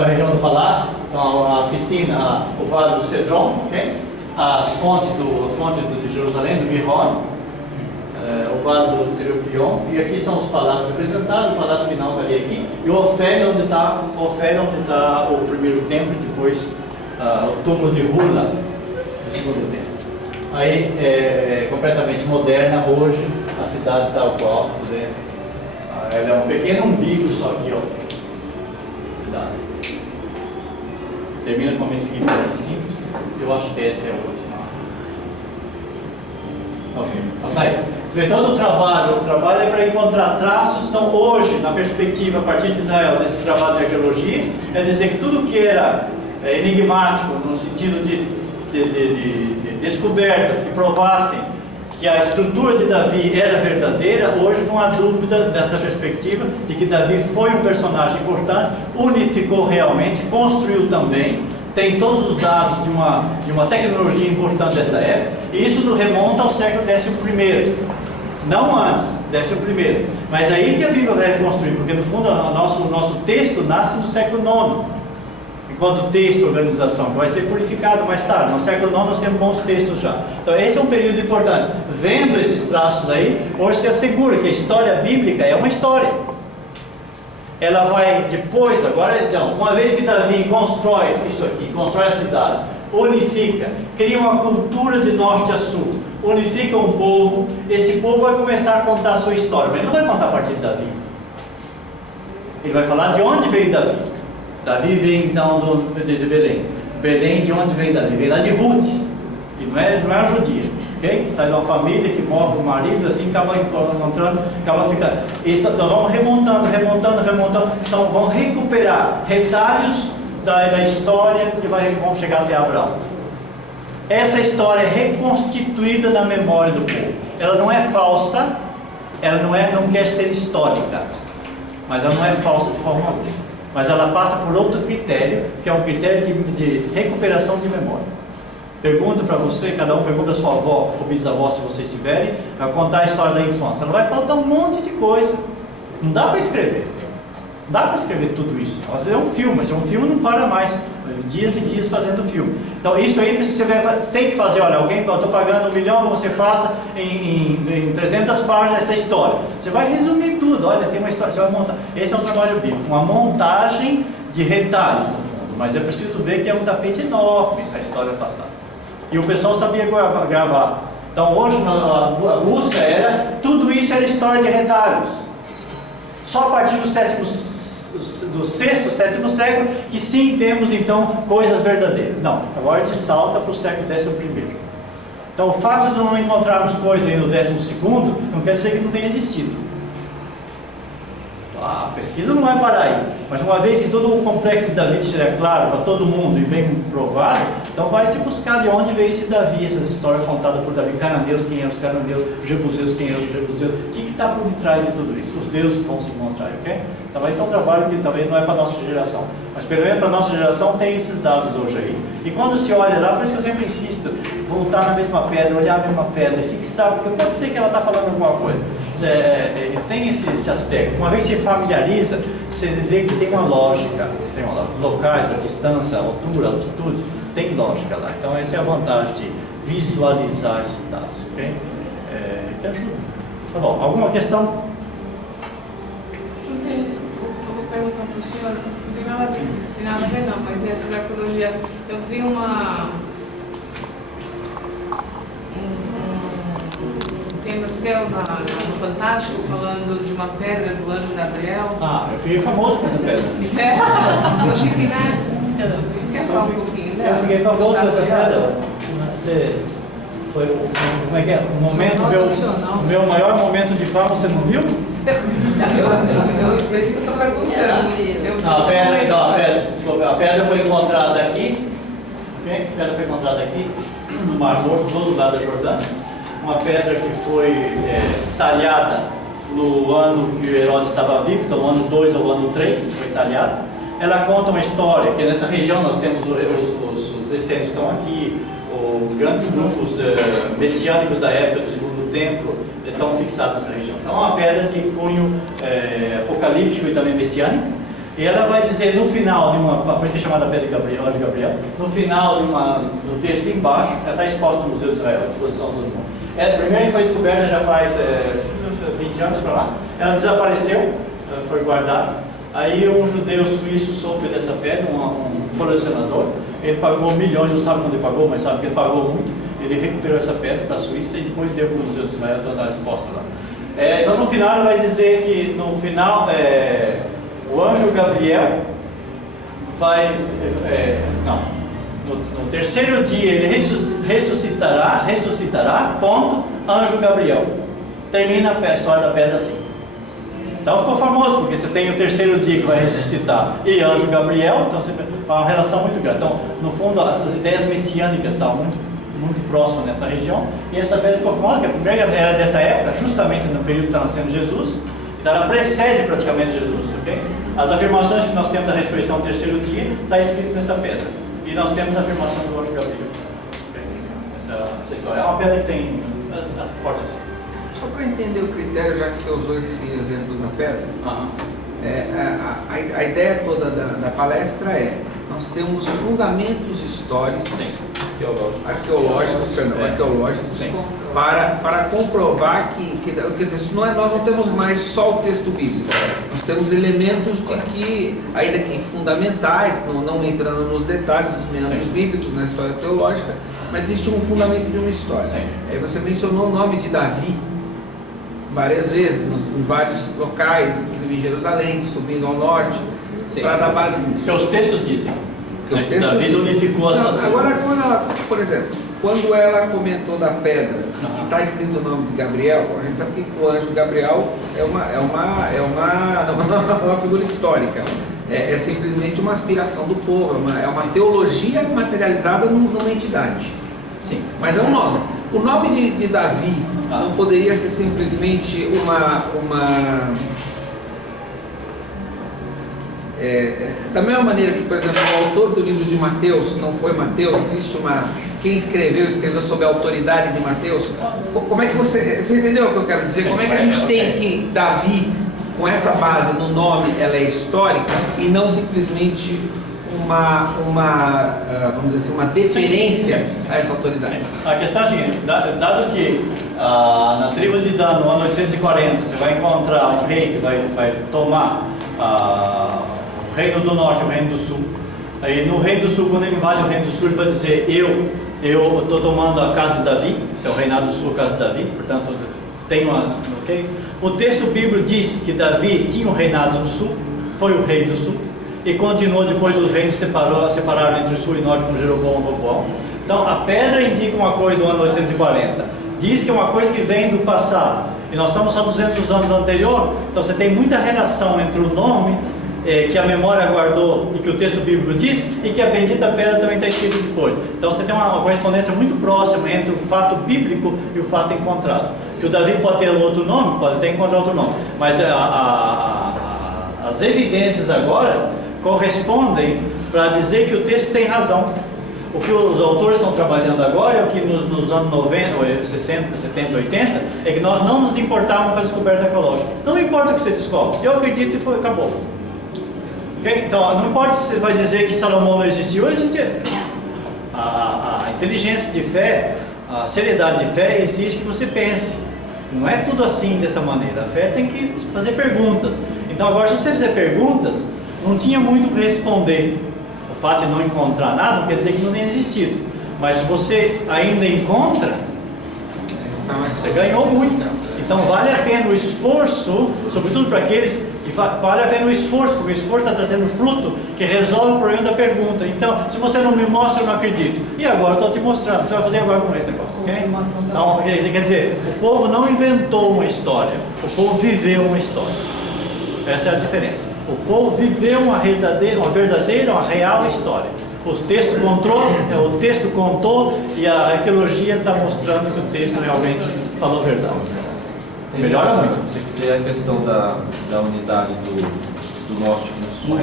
então a região do palácio, então a piscina, o Vale do Cedron, okay? A fonte de Jerusalém, do Gihon, o Vale do Tirpion, e aqui são os palácios representados, o palácio final está ali aqui, e o Ofélia, onde está o primeiro templo, e depois o túmulo de Hula, o segundo templo. Aí é completamente moderna hoje, a cidade tal qual, ela é um pequeno umbigo só aqui, ó, cidade. Termina com uma mesquita lá em cima, eu acho que essa é a última. Ok. Você vê todo o trabalho é para encontrar traços. Então hoje, na perspectiva, a partir de Israel, desse trabalho de arqueologia, é dizer que tudo que era enigmático, no sentido de descobertas que provassem que a estrutura de Davi era verdadeira, hoje não há dúvida dessa perspectiva de que Davi foi um personagem importante, unificou realmente, construiu também, tem todos os dados de uma tecnologia importante dessa época, e isso nos remonta ao século XI, não antes, XI, mas aí que a Bíblia vai reconstruir, porque no fundo o nosso texto nasce no século IX, enquanto texto, organização, que vai ser purificado mais tarde. No século IX nós temos bons textos já. Então esse é um período importante. Vendo esses traços aí, hoje se assegura que a história bíblica é uma história. Ela vai depois, agora então, uma vez que Davi constrói isso aqui, constrói a cidade, unifica, cria uma cultura de norte a sul, unifica um povo, esse povo vai começar a contar a sua história, mas ele não vai contar a partir de Davi. Ele vai falar de onde veio Davi. Davi veio então de Belém. Belém, de onde veio Davi? Veio lá de Ruth, que não é uma judia, okay? Que sai de uma família, que morre o marido, assim acaba encontrando, acaba ficando. Isso, nós vamos remontando, vão recuperar retalhos da história que vão chegar até Abraão. Essa história é reconstituída na memória do povo. Ela não é falsa, ela não quer ser histórica, mas ela não é falsa de forma alguma. Mas ela passa por outro critério, que é um critério de recuperação de memória. Pergunta para você, cada um pergunta para sua avó ou bisavó, se vocês tiverem, vai contar a história da infância. Ela vai contar um monte de coisa. Não dá para escrever. Não dá para escrever tudo isso. É um filme, mas um filme não para mais. Dias e dias fazendo filme. Então isso aí você tem que fazer, olha, eu estou pagando 1 milhão, você faça em 300 páginas essa história. Você vai resumir tudo, olha, tem uma história, você vai montar. Esse é um trabalho bíblico, uma montagem de retalhos no fundo, mas é preciso ver que é um tapete enorme a história passada. E o pessoal sabia gravar. Então hoje a busca era, tudo isso era história de retalhos. Só a partir do sexto, sétimo século, que sim temos então coisas verdadeiras. Não, agora a gente salta para o século XI. Então o fato de não encontrarmos coisas aí no XII não quer dizer que não tenha existido. A pesquisa não vai parar aí, mas uma vez que todo o complexo de Davi estiver claro para todo mundo e bem provado, então vai se buscar de onde veio esse Davi, essas histórias contadas por Davi, cananeus, quem é os cananeus, jebuseus, quem é os jebuseus, o que está por detrás de tudo isso, os deuses que vão se encontrar, ok? Então esse é um trabalho que talvez não é para a nossa geração, mas pelo menos para a nossa geração tem esses dados hoje aí. E quando se olha lá, por isso que eu sempre insisto, voltar na mesma pedra, olhar a mesma pedra, fixar, porque pode ser que ela está falando alguma coisa. Tem esse aspecto. Uma vez que se familiariza, você vê que tem uma lógica. Locais, a distância, a altura, a altitude, tem lógica lá. Então essa é a vantagem de visualizar esses dados, ok? Que ajuda. Tá bom, alguma questão? Eu vou perguntar para o senhor, não tem nada a ver não, mas é sobre a arqueologia. Eu vi um tema seu no Fantástico, falando de uma pedra do anjo Gabriel. Eu fiquei famoso com essa pedra. Eu achei que, né? Quer falar um pouquinho dela? Eu fiquei famoso com essa pedra. Foi como é que é? O meu maior momento de fama, você não viu? Por isso que eu estou perguntando. A pedra foi encontrada aqui. Okay? A pedra foi encontrada aqui, no Mar Morto, do outro lado da Jordânia. Uma pedra que foi talhada no ano que Herodes estava vivo, então no ano 2 ou ano 3, foi talhada. Ela conta uma história, que nessa região nós temos os essênios estão aqui, os grandes grupos messiânicos da época do Segundo Templo estão fixados nessa região. Então é uma pedra de cunho apocalíptico e também messiânico. E ela vai dizer no final, por isso que é chamada Pedra de Gabriel, anjo Gabriel, no final do texto embaixo, ela está exposta no Museu de Israel, a exposição do mundo. Primeiro que foi descoberta já faz 20 anos para lá, ela desapareceu, foi guardada. Aí um judeu suíço soube dessa pedra, um colecionador, ele pagou milhões, não sabe quando ele pagou, mas sabe que ele pagou muito. Ele recuperou essa pedra para a Suíça e depois deu para o Museu de Israel, então está exposta lá. Então no final ele vai dizer que no final o anjo Gabriel vai, no terceiro dia ele ressuscitará, ponto, anjo Gabriel. Termina a história da pedra assim. Então ficou famoso, porque você tem o terceiro dia que vai ressuscitar e anjo Gabriel, então você faz uma relação muito grande. Então, no fundo, essas ideias messiânicas estavam muito próximas nessa região, e essa pedra ficou famosa, porque a primeira era dessa época, justamente no período que está nascendo Jesus, então ela precede praticamente Jesus, ok? As afirmações que nós temos da ressurreição no terceiro dia, está escrito nessa pedra, e nós temos a afirmação do anjo Gabriel. Essa história é uma pedra que tem forte assim. Só para entender o critério, já que você usou esse exemplo da pedra, a ideia toda da palestra é: nós temos fundamentos históricos, arqueológicos, para comprovar que quer dizer, nós não temos mais só o texto bíblico, nós temos elementos que, ainda que fundamentais, não entrando nos detalhes dos meandros bíblicos na história teológica, mas existe um fundamento de uma história. Sim. Aí você mencionou o nome de Davi várias vezes, em vários locais, inclusive em Jerusalém, subindo ao norte, para dar base nisso. Que os textos dizem. Que os textos Davi unificou as nações. Agora, quando ela, por exemplo, quando ela comentou da pedra, que está escrito o nome de Gabriel, a gente sabe que o anjo Gabriel é uma figura histórica. É simplesmente uma aspiração do povo, é uma teologia materializada numa entidade. Sim. Mas é um nome. O nome de Davi não poderia ser simplesmente da mesma maneira que, por exemplo, o autor do livro de Mateus não foi Mateus, existe quem escreveu sob a autoridade de Mateus. Como é que você entendeu o que eu quero dizer? Como é que a gente tem que Davi, com essa base no nome, ela é histórica e não simplesmente vamos dizer assim, uma deferência a essa autoridade? A questão é a seguinte: dado que na tribo de Dan, no ano 840, você vai encontrar um rei que vai tomar o reino do norte e o reino do sul. Aí no reino do sul, quando ele invade o reino do sul, ele vai dizer: eu estou tomando a casa de Davi, isso é o reinado do sul, a casa de Davi, portanto tem ok? O texto bíblico diz que Davi tinha o reinado do sul, foi o rei do sul, e continuou depois os reinos separaram entre o sul e norte com Jeroboão e Roboão. Então a pedra indica uma coisa do ano 840, diz que é uma coisa que vem do passado, e nós estamos só 200 anos anterior, então você tem muita relação entre o nome que a memória guardou e que o texto bíblico diz, e que a bendita pedra também está escrita depois. Então você tem uma correspondência muito próxima entre o fato bíblico e o fato encontrado. Que o Davi pode ter outro nome, pode até encontrar outro nome, mas as evidências agora correspondem para dizer que o texto tem razão. O que os autores estão trabalhando agora é o que nos anos 90, 60, 70, 80, é que nós não nos importávamos com a descoberta arqueológica. Não importa o que você descobre, eu acredito e acabou. Okay? Então, não importa se você vai dizer que Salomão não existiu, existia. A inteligência de fé, a seriedade de fé exige que você pense. Não é tudo assim, dessa maneira. A fé tem que fazer perguntas. Então, agora, se você fizer perguntas, não tinha muito o que responder. O fato de não encontrar nada não quer dizer que não tenha existido. Mas se você ainda encontra, você ganhou muito. Então, vale a pena o esforço, sobretudo para aqueles que vale a pena o esforço, porque o esforço está trazendo fruto que resolve o problema da pergunta. Então, se você não me mostra, eu não acredito. E agora eu estou te mostrando. Você vai fazer agora com esse negócio, ok? Então, quer dizer, o povo não inventou uma história, o povo viveu uma história. Essa é a diferença. O povo viveu uma verdadeira, uma real história. O texto contou e a arqueologia está mostrando que o texto realmente falou a verdade. Melhora muito. Tem a questão da unidade do norte com o sul,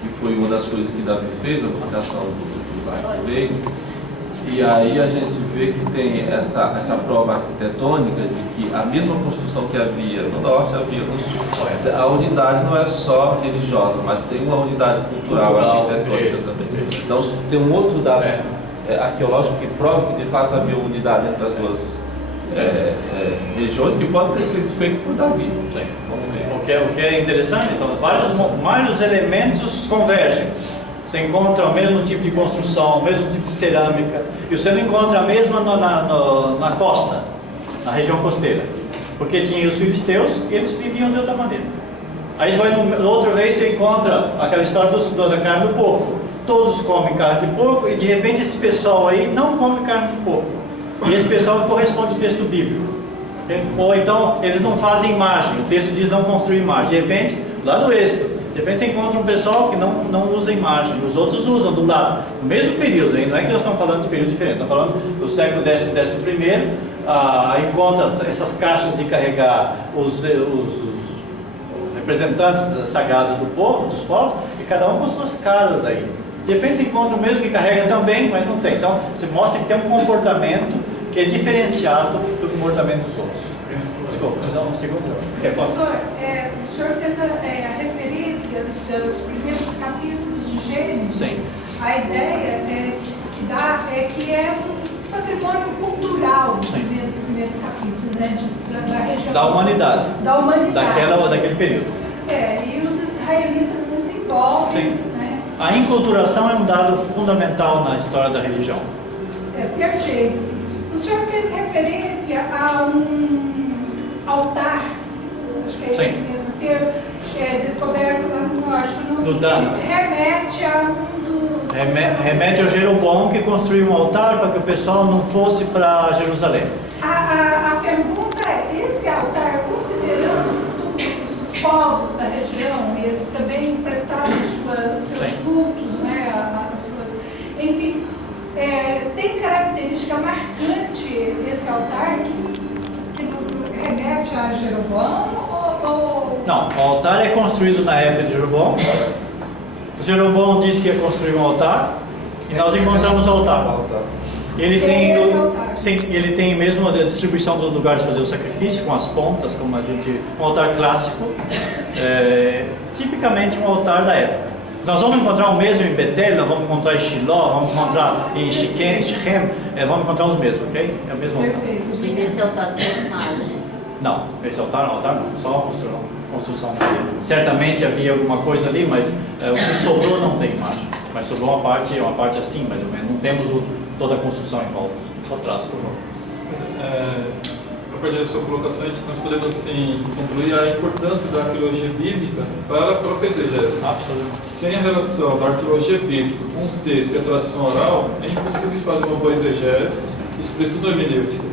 que foi uma das coisas que Davi fez, a votação do reino. E aí a gente vê que tem essa prova arquitetônica de que a mesma construção que havia no norte havia no sul. A unidade não é só religiosa, mas tem uma unidade cultural arquitetônica também. Então tem um outro dado arqueológico que prova que de fato havia unidade entre as duas regiões, que pode ter sido feito por Davi. O que é interessante, então, vários elementos convergem. Você encontra o mesmo tipo de construção, o mesmo tipo de cerâmica, e você não encontra a mesma na costa, na região costeira, porque tinha os filisteus e eles viviam de outra maneira. Aí você vai outra vez, você encontra aquela história da carne do porco. Todos comem carne de porco e de repente esse pessoal aí não come carne de porco. E esse pessoal corresponde ao texto bíblico. Okay? Ou então eles não fazem imagem, o texto diz não construir imagem. De repente, lá do Êxodo, de repente você encontra um pessoal que não usa imagem, os outros usam do lado, no mesmo período, hein? Não é que nós estamos falando de período diferente, estamos falando do século X, XI, encontra essas caixas de carregar os representantes sagrados dos povos, e cada um com suas caras aí. De repente você encontra o mesmo que carrega também, mas não tem. Então você mostra que tem um comportamento que é diferenciado do comportamento dos outros. Desculpa, então, segundo. Professor, o senhor fez a referência dos primeiros capítulos de Gênesis. Sim. A ideia que é um patrimônio cultural nesses primeiros capítulos, né, da região. Da humanidade. Da humanidade. Daquele período. E os israelitas desenvolvem. Né? A enculturação é um dado fundamental na história da religião. Perfeito. O senhor fez referência a um altar, acho que é esse mesmo termo, descoberto lá no norte, remete a um dos... Remete ao Jeroboão, que construiu um altar para que o pessoal não fosse para Jerusalém. A pergunta é, esse altar, considerando os povos da região, eles também prestaram seus cultos, né, as suas... Enfim, tem característica marcante esse altar que nos remete a Jeroboão ou... Não, o altar é construído na época de Jeroboão. O Jeroboão disse que ia construir um altar e nós encontramos o altar. Ele tem mesmo a distribuição do lugar de fazer o sacrifício, com as pontas, como um altar clássico, tipicamente um altar da época. Nós vamos encontrar o mesmo em Betel, nós vamos encontrar em Shiló, vamos encontrar em Shechem, vamos encontrar os mesmos, ok? É o mesmo altar. E esse altar tem imagens? Não, esse altar não, só a construção dele. Certamente havia alguma coisa ali, mas o que sobrou não tem imagem. Mas sobrou uma parte assim, mais ou menos. Não temos toda a construção em volta. Só traço, por favor. A partir da sua colocação, nós podemos assim concluir a importância da arqueologia bíblica para a própria exegese. Absolutamente. Sem a relação da arqueologia bíblica com os textos e a tradição oral, é impossível fazer uma boa exegese e, sobretudo, a hermenêutica.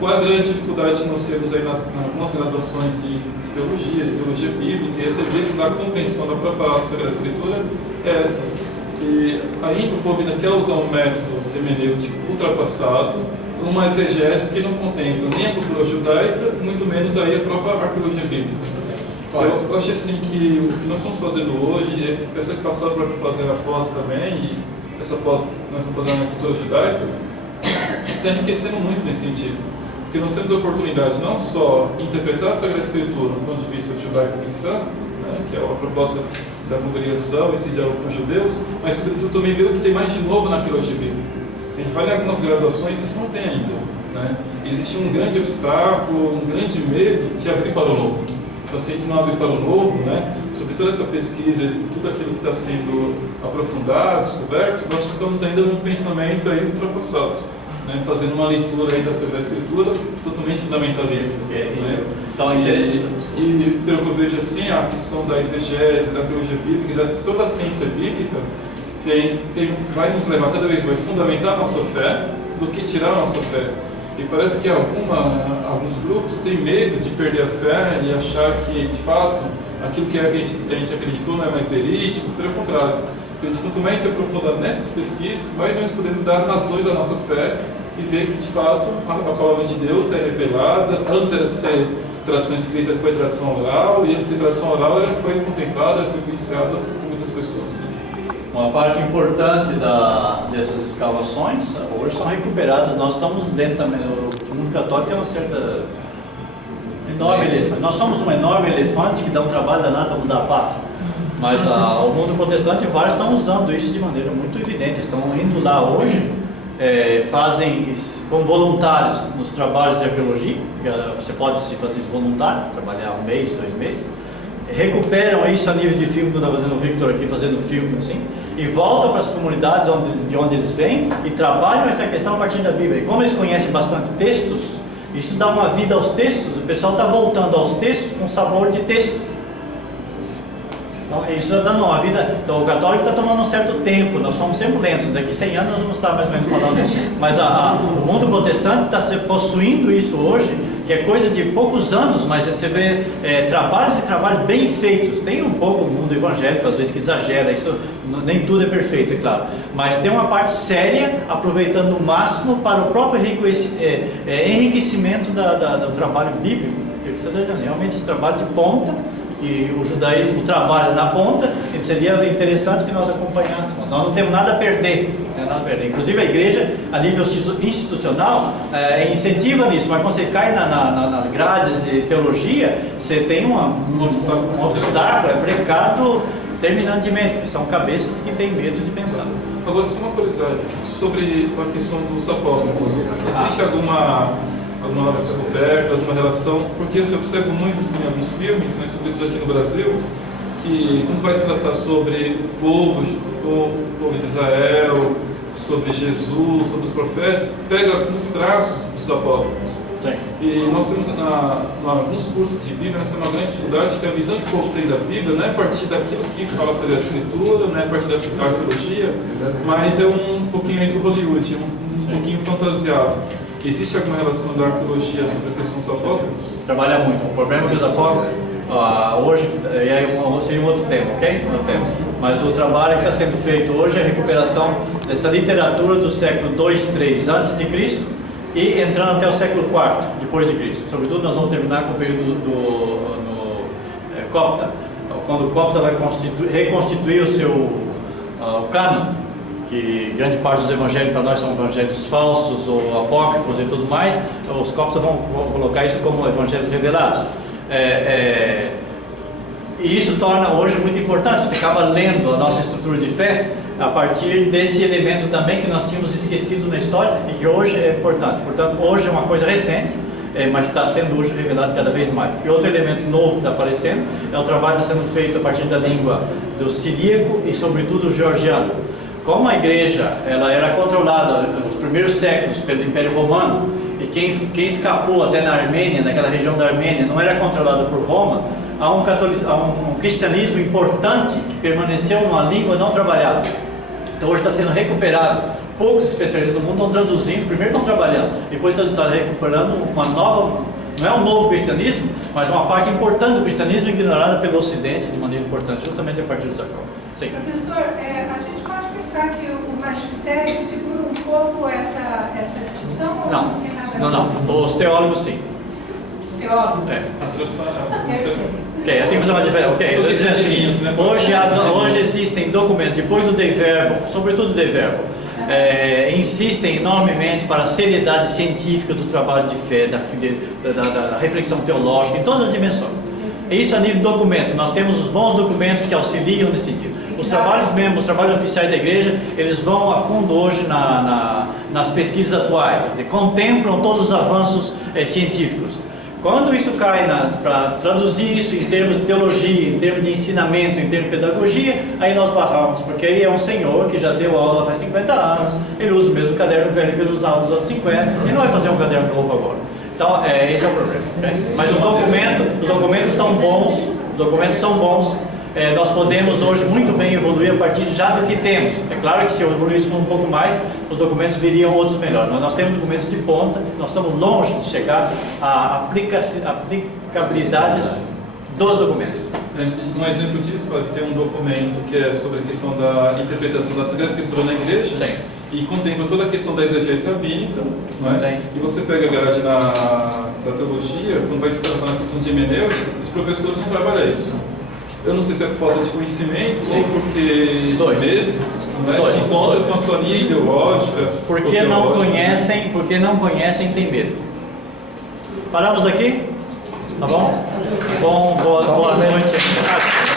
Qual é a grande dificuldade que nós temos aí nas graduações de teologia bíblica e até mesmo da compreensão da própria Sagrada Escritura? É essa, que ainda o povo ainda quer usar um método hermenêutico ultrapassado, uma exegese que não contempla nem a cultura judaica, muito menos aí a própria arqueologia bíblica. Eu acho assim que o que nós estamos fazendo hoje, pessoas que passaram por aqui fazendo a pós também, e essa pós que nós estamos fazendo na cultura judaica, está enriquecendo muito nesse sentido. Porque nós temos a oportunidade não só de interpretar a Sagrada Escritura do ponto de vista judaico-cristão, né, que é a proposta da congregação, esse diálogo com os judeus, mas sobretudo também ver o que tem mais de novo na arqueologia bíblica. Se a gente vai em algumas graduações, isso não tem ainda. Né? Existe um grande obstáculo, um grande medo de abrir para o novo. Então, se a gente não abrir para o novo, né, sobre toda essa pesquisa, tudo aquilo que está sendo aprofundado, descoberto, nós ficamos ainda num pensamento aí ultrapassado, né, fazendo uma leitura aí da Sagrada Escritura totalmente fundamentalista. Né? Então, e pelo que eu vejo assim, a questão da exegese, da arqueologia bíblica, de toda a ciência bíblica, vai nos levar cada vez mais a fundamentar a nossa fé do que tirar a nossa fé. E parece que alguns grupos têm medo de perder a fé e achar que, de fato, aquilo que a gente acreditou não é mais verídico. Pelo contrário, quanto mais a gente aprofundar nessas pesquisas, mais nós podemos dar razões à nossa fé e ver que, de fato, a palavra de Deus é revelada. Antes era ser tradição escrita, foi tradição oral, e antes de ser tradição oral, ela foi contemplada, ela foi influenciada por muitas pessoas. Uma parte importante dessas escavações hoje são recuperadas. Nós estamos dentro também, o mundo católico tem uma certa enorme elefante. Nós somos um enorme elefante que dá um trabalho danado para mudar a pátria. Mas o mundo protestante, vários estão usando isso de maneira muito evidente. Estão indo lá hoje, fazem como voluntários nos trabalhos de arqueologia. Você pode se fazer voluntário, trabalhar 1 mês, 2 meses. Recuperam isso a nível de filme, quando está fazendo o Victor aqui, fazendo filme assim, e voltam para as comunidades de onde eles vêm e trabalham essa questão a partir da Bíblia. E como eles conhecem bastante textos, isso dá uma vida aos textos. O pessoal está voltando aos textos com sabor de texto. Então, isso está dando uma vida. Então, o católico está tomando um certo tempo, nós somos sempre lentos. Daqui 100 anos nós vamos estar mais ou menos falando isso. Mas o mundo protestante está possuindo isso hoje, que é coisa de poucos anos, mas você vê trabalhos e trabalhos bem feitos. Tem um pouco o mundo evangélico, às vezes, que exagera, isso, nem tudo é perfeito, é claro. Mas tem uma parte séria, aproveitando o máximo para o próprio enriquecimento do trabalho bíblico. Que você está dizendo, realmente esse trabalho de ponta, que o judaísmo trabalha na ponta, seria interessante que nós acompanhássemos. Nós não temos nada a perder, Inclusive a igreja, a nível institucional, incentiva nisso, mas quando você cai nas grades de teologia, você tem um obstáculo, é precado terminantemente, que são cabeças que têm medo de pensar. Agora, só uma curiosidade sobre a questão dos apócrifos. Existe alguma descoberta, alguma relação? Porque eu observo muito assim, em alguns filmes, né, sobretudo aqui no Brasil, que quando vai se tratar sobre o povo de Israel, sobre Jesus, sobre os profetas, pega alguns traços dos apócrifos. Sim. E nós temos, alguns cursos de Bíblia, nós temos uma grande dificuldade, que a visão que o povo tem da Bíblia não é a partir daquilo que fala sobre a Escritura, não é a partir da arqueologia, mas é um pouquinho aí do Hollywood, um pouquinho fantasiado. Existe alguma relação da arqueologia sobre a questão dos apócrifos? Trabalha muito. O problema é que os apócrifos, hoje, seria um outro tema, ok? Mas o trabalho que está sendo feito hoje é a recuperação dessa literatura do século 2, 3 antes de Cristo e entrando até o século 4 depois de Cristo. Sobretudo nós vamos terminar com o período do Copta, quando o Copta vai reconstituir o seu o cânon, que grande parte dos evangelhos para nós são evangelhos falsos ou apócrifos e tudo mais. Os coptas vão colocar isso como evangelhos revelados. E isso torna hoje muito importante. Você acaba lendo a nossa estrutura de fé a partir desse elemento também que nós tínhamos esquecido na história e que hoje é importante. Portanto, hoje é uma coisa recente, mas está sendo hoje revelado cada vez mais. E outro elemento novo que está aparecendo é o trabalho que está sendo feito a partir da língua do siríaco e sobretudo o georgiano. Como a igreja ela era controlada nos primeiros séculos pelo Império Romano e quem escapou até na Armênia, naquela região da Armênia, não era controlado por Roma, há um cristianismo importante que permaneceu numa língua não trabalhada. Então hoje está sendo recuperado. Poucos especialistas do mundo estão traduzindo, primeiro estão trabalhando, depois estão recuperando uma nova, não é um novo cristianismo, mas uma parte importante do cristianismo ignorada pelo Ocidente de maneira importante, justamente a partir dos apócrifos. Sim. Professor, a gente pode pensar que o magistério segura um pouco essa discussão? Ou não tem nada a ver? Não. Os teólogos sim. Os teólogos? A tradução Ok, eu tenho que fazer uma diferença. Ok, eu tô dizendo assim, hoje existem documentos, depois do Dei Verbo, sobretudo do Dei Verbo, insistem enormemente para a seriedade científica do trabalho de fé, da reflexão teológica, em todas as dimensões. Isso a nível de documento. Nós temos os bons documentos que auxiliam nesse sentido. Os trabalhos mesmo, os trabalhos oficiais da igreja, eles vão a fundo hoje nas pesquisas atuais, quer dizer, contemplam todos os avanços científicos. Quando isso cai para traduzir isso em termos de teologia, em termos de ensinamento, em termos de pedagogia, aí nós barramos, porque aí é um senhor que já deu aula faz 50 anos, ele usa o mesmo caderno velho que ele usava nos anos 50, ele não vai fazer um caderno novo agora. Então, esse é o problema. Okay? Mas os documentos estão bons, os documentos são bons. Nós podemos hoje muito bem evoluir a partir já do que temos. É claro que se eu evoluíssemos um pouco mais, os documentos viriam outros melhores. Nós temos documentos de ponta, nós estamos longe de chegar à aplicabilidade dos documentos. Um exemplo disso pode ter um documento que é sobre a questão da interpretação da Sagrada Escritura na igreja. Sim. E contempla toda a questão da exegese rabínica, não é? E você pega a grade da teologia, quando vai se tratar na questão de hermenêutica, os professores não trabalham isso. Eu não sei se é por falta de conhecimento Sim. ou porque Dois. medo, não é? Dois. De conta com a sua linha ideológica. Porque ou não teológica. conhecem, tem medo. Paramos aqui? Tá bom? Boa noite.